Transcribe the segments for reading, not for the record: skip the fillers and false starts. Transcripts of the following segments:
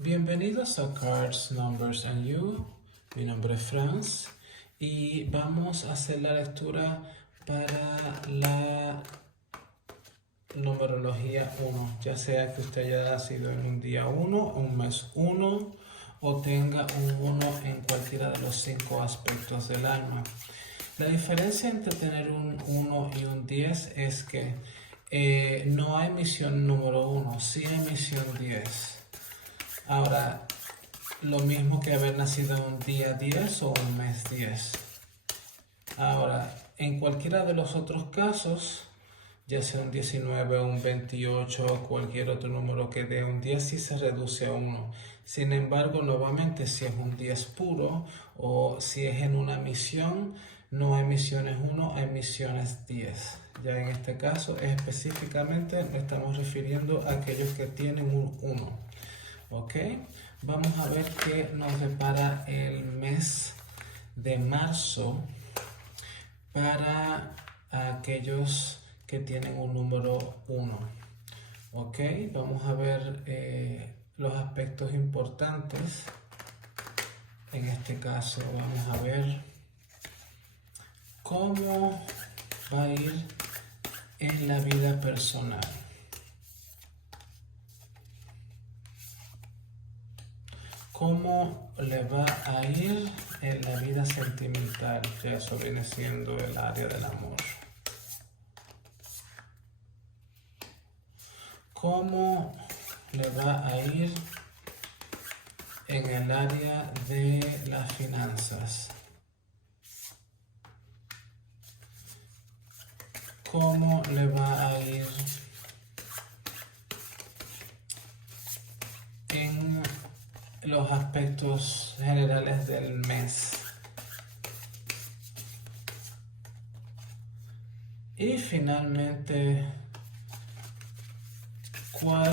Bienvenidos a Cards, Numbers and You. Mi nombre es Franz y vamos a hacer la lectura para la numerología 1, ya sea que usted haya nacido en un día 1, un mes 1 o tenga un 1 en cualquiera de los 5 aspectos del alma. La diferencia entre tener un 1 y un 10 es que no hay misión número 1, sí hay misión 10. Ahora, lo mismo que haber nacido un día 10 o un mes 10. Ahora, en cualquiera de los otros casos, ya sea un 19, un 28 o cualquier otro número que dé un 10, sí se reduce a 1. Sin embargo, nuevamente, si es un 10 puro o si es en una misión, no hay misiones 1, hay misiones 10. Ya en este caso, específicamente, nos estamos refiriendo a aquellos que tienen un 1. Ok, vamos a ver qué nos depara el mes de marzo para aquellos que tienen un número 1. Ok, vamos a ver los aspectos importantes. En este caso vamos a ver cómo va a ir en la vida personal. ¿Cómo le va a ir en la vida sentimental? Ya eso viene siendo el área del amor. ¿Cómo le va a ir en el área de las finanzas? ¿Cómo le va a ir en los aspectos generales del mes? Y finalmente, ¿cuál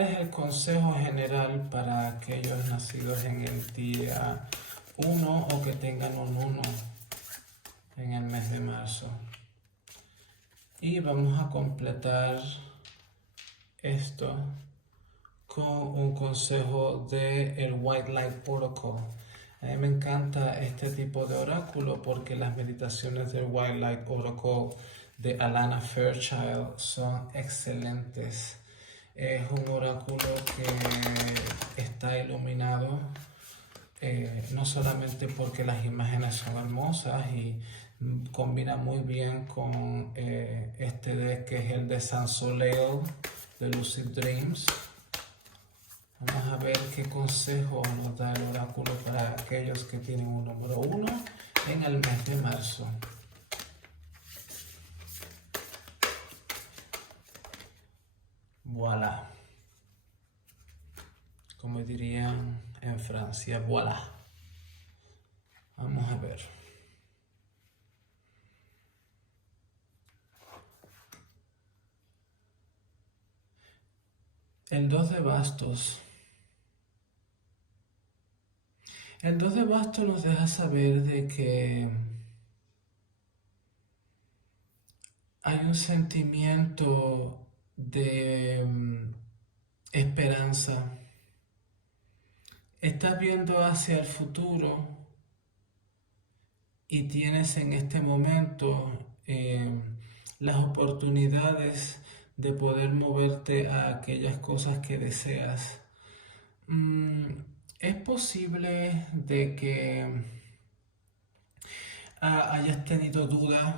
es el consejo general para aquellos nacidos en el día 1 o que tengan un 1 en el mes de marzo? Y vamos a completar esto con un consejo del White Light Protocol. A mí me encanta este tipo de oráculo porque las meditaciones del White Light Protocol de Alana Fairchild son excelentes. Es un oráculo que está iluminado, no solamente porque las imágenes son hermosas y combina muy bien con este deck que es el de Sans Soleil de Lucid Dreams. Vamos a ver qué consejo nos da el oráculo para aquellos que tienen un número 1 en el mes de marzo. Voilà. Como dirían en Francia, voilà. Vamos a ver. El 2 de bastos. El 2 de bastos nos deja saber de que hay un sentimiento de esperanza. Estás viendo hacia el futuro y tienes en este momento las oportunidades de poder moverte a aquellas cosas que deseas. Es posible de que hayas tenido dudas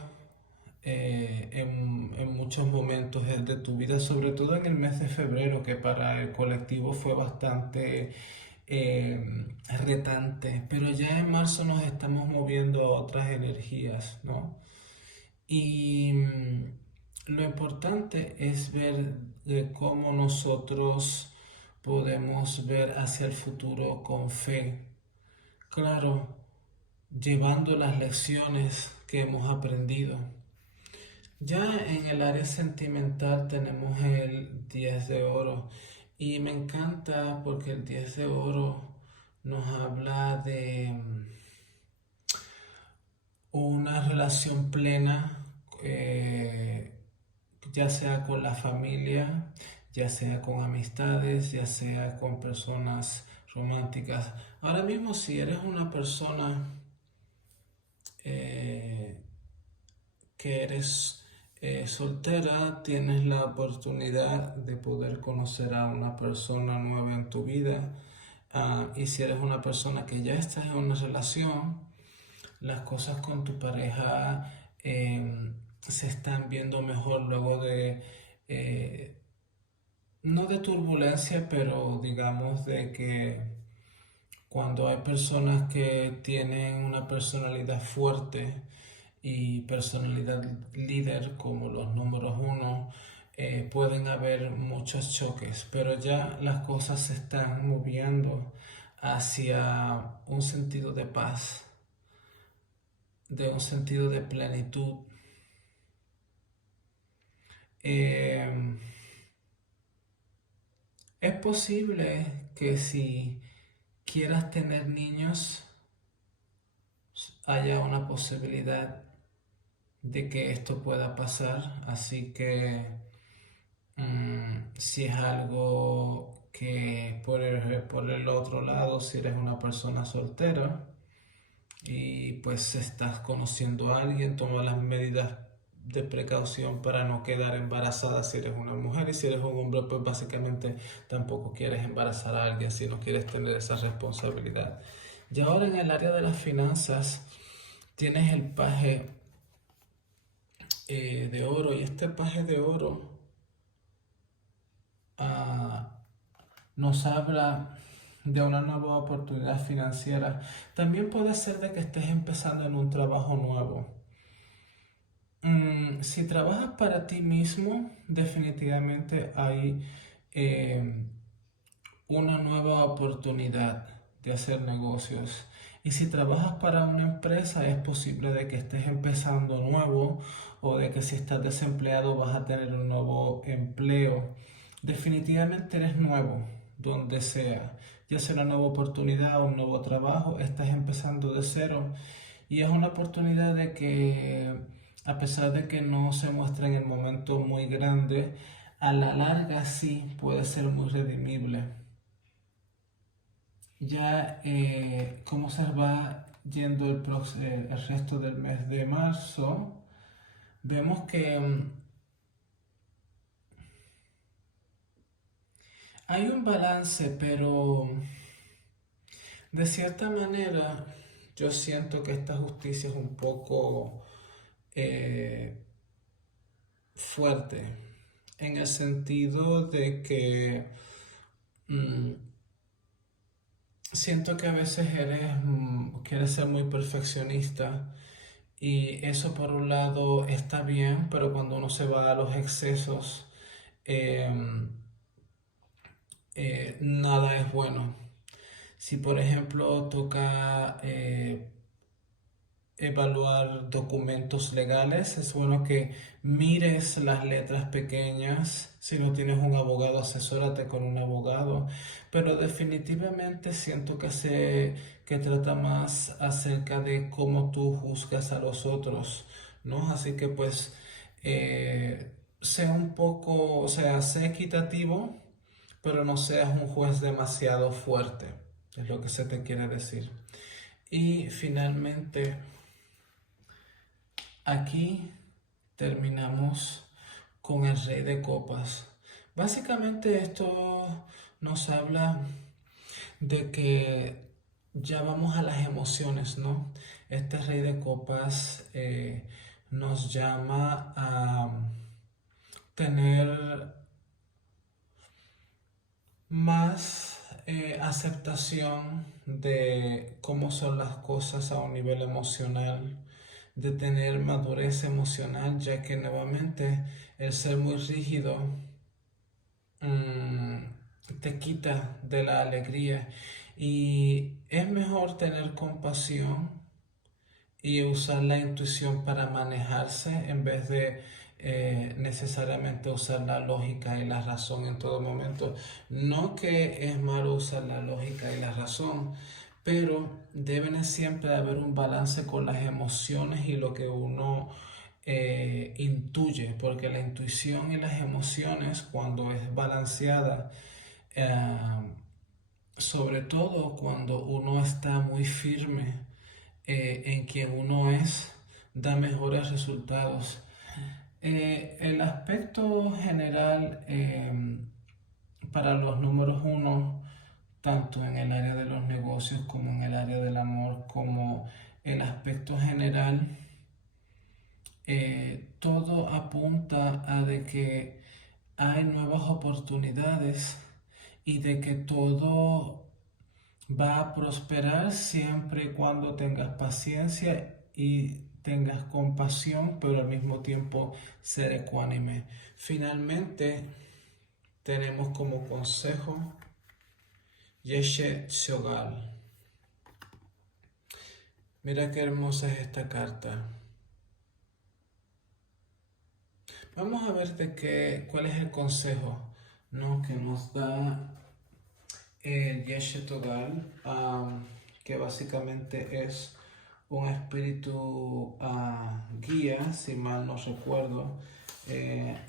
en muchos momentos de tu vida, sobre todo en el mes de febrero, que para el colectivo fue bastante retante, pero ya en marzo nos estamos moviendo a otras energías, ¿no? Y lo importante es ver cómo nosotros podemos ver hacia el futuro con fe. Claro, llevando las lecciones que hemos aprendido. Ya en el área sentimental tenemos el 10 de oro y me encanta porque el 10 de oro nos habla de una relación plena ya sea con la familia, ya sea con amistades, ya sea con personas románticas. Ahora mismo, si eres una persona eh, que eres soltera, tienes la oportunidad de poder conocer a una persona nueva en tu vida. Y si eres una persona que ya está en una relación, las cosas con tu pareja se están viendo mejor luego de, no de turbulencia, pero digamos de que cuando hay personas que tienen una personalidad fuerte y personalidad líder como los números uno, pueden haber muchos choques, pero ya las cosas se están moviendo hacia un sentido de paz, de un sentido de plenitud. Eh, es posible que si quieras tener niños, haya una posibilidad de que esto pueda pasar, así que si es algo que por el otro lado, si eres una persona soltera y pues estás conociendo a alguien, toma las medidas de precaución para no quedar embarazada si eres una mujer, y si eres un hombre pues básicamente tampoco quieres embarazar a alguien si no quieres tener esa responsabilidad. Y ahora en el área de las finanzas tienes el paje de oro, y este paje de oro ah, nos habla de una nueva oportunidad financiera. También puede ser de que estés empezando en un trabajo nuevo. Si trabajas para ti mismo, definitivamente hay una nueva oportunidad de hacer negocios. Y si trabajas para una empresa, es posible de que estés empezando nuevo, o de que si estás desempleado vas a tener un nuevo empleo. Definitivamente eres nuevo, donde sea. Ya sea una nueva oportunidad o un nuevo trabajo, estás empezando de cero. Y es una oportunidad de que, a pesar de que no se muestra en el momento muy grande, a la larga sí puede ser muy redimible. Ya cómo se va yendo el resto del mes de marzo, vemos que hay un balance, pero de cierta manera yo siento que esta justicia es un poco eh, fuerte, en el sentido de que mm, siento que a veces quieres ser muy perfeccionista, y eso por un lado está bien, pero cuando uno se va a los excesos, em, nada es bueno. Si por ejemplo toca evaluar documentos legales, es bueno que mires las letras pequeñas. Si no tienes un abogado, asesórate con un abogado. Pero definitivamente siento que trata más acerca de cómo tú juzgas a los otros, ¿no? Así que pues sea un poco, o sea, sé equitativo, pero no seas un juez demasiado fuerte, es lo que se te quiere decir. Y finalmente, aquí terminamos con el Rey de Copas. Básicamente esto nos habla de que ya vamos a las emociones, ¿no? Este Rey de Copas nos llama a tener más aceptación de cómo son las cosas a un nivel emocional, de tener madurez emocional, ya que nuevamente el ser muy rígido te quita de la alegría, y es mejor tener compasión y usar la intuición para manejarse en vez de necesariamente usar la lógica y la razón en todo momento. No que es malo usar la lógica y la razón, pero deben siempre haber un balance con las emociones y lo que uno intuye, porque la intuición y las emociones, cuando es balanceada, eh, sobre todo cuando uno está muy firme en quien uno es, da mejores resultados. El aspecto general para los números uno, tanto en el área de los negocios como en el área del amor, como el aspecto general, todo apunta a de que hay nuevas oportunidades y de que todo va a prosperar siempre y cuando tengas paciencia y tengas compasión, pero al mismo tiempo ser ecuánime. Finalmente, tenemos como consejo Yeshe Tsogal. Mira qué hermosa es esta carta. Vamos a ver cuál es el consejo, ¿no?, que nos da el Yeshe Tsogal, que básicamente es un espíritu guía, si mal no recuerdo.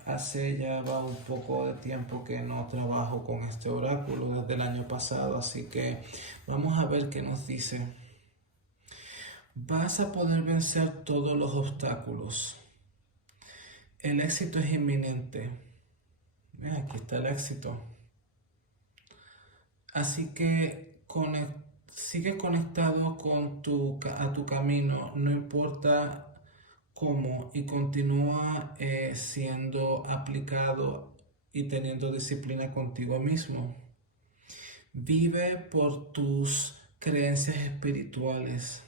Hace ya va un poco de tiempo que no trabajo con este oráculo, desde el año pasado, así que vamos a ver qué nos dice. Vas a poder vencer todos los obstáculos. El éxito es inminente. Aquí está el éxito. Así que sigue conectado a tu camino, no importa cómo, y continúa siendo aplicado y teniendo disciplina contigo mismo. Vive por tus creencias espirituales.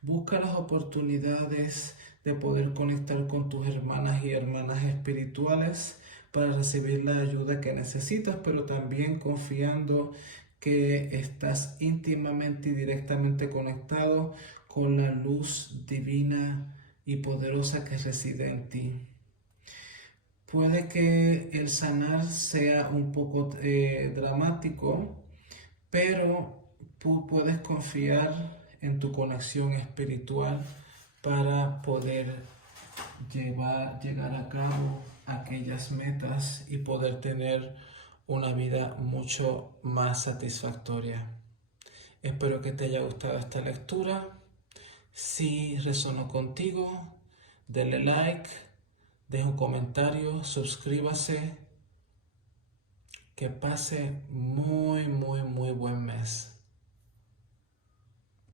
Busca las oportunidades de poder conectar con tus hermanas y hermanas espirituales para recibir la ayuda que necesitas, pero también confiando que estás íntimamente y directamente conectado con la luz divina y poderosa que reside en ti. Puede que el sanar sea un poco dramático, pero tú puedes confiar en tu conexión espiritual para poder llegar a cabo aquellas metas y poder tener una vida mucho más satisfactoria. Espero que te haya gustado esta lectura. Si resonó contigo, denle like, deja un comentario, suscríbase. Que pase muy buen mes.